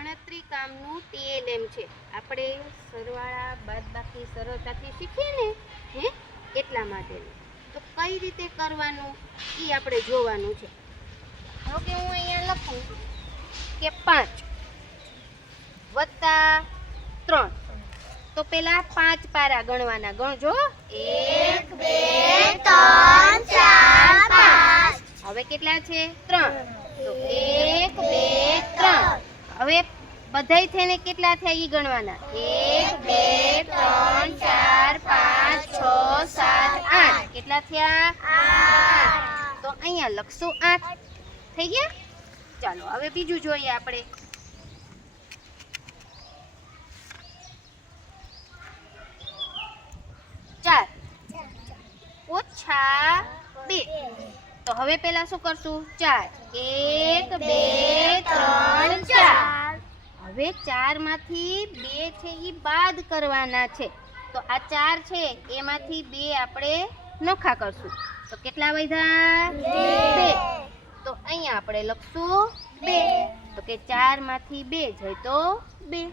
ગણતરી કામનું TLM છે. આપણે સરવાળા બાદબાકી સરળતાથી શીખીએ ને એટલા માટેનું. તો કઈ રીતે કરવાનું એ આપણે જોવાનું છે. હવે હું અહીંયા લખું કે 5 વત્તા 3. તો પેલા 5 પારા ગણવાના. ગણજો 1 2 3 4 5. હવે કેટલા છે? 3. તો 1 2 3. હવે બધાય થઈને કેટલા થયા ઈ ગણવાના. 1 2 3 4 5 6 7 8. કેટલા થયા? 8. તો અહીંયા લખશું 8. થઈ ગયા? ચાલો હવે બીજું જોઈએ આપણે. 4 ઓછા 2. તો હવે પેલા શું કરશું? 4 1 2 3 4. હવે 4 માંથી 2 છે એ બાદ કરવાના છે. તો આ 4 છે એમાંથી 2 આપણે નોખા કરશું. તો કેટલા વધ્યા? 2. તો અહીંયા આપણે લખશું 2. તો કે 4 માંથી 2 જાય તો 2.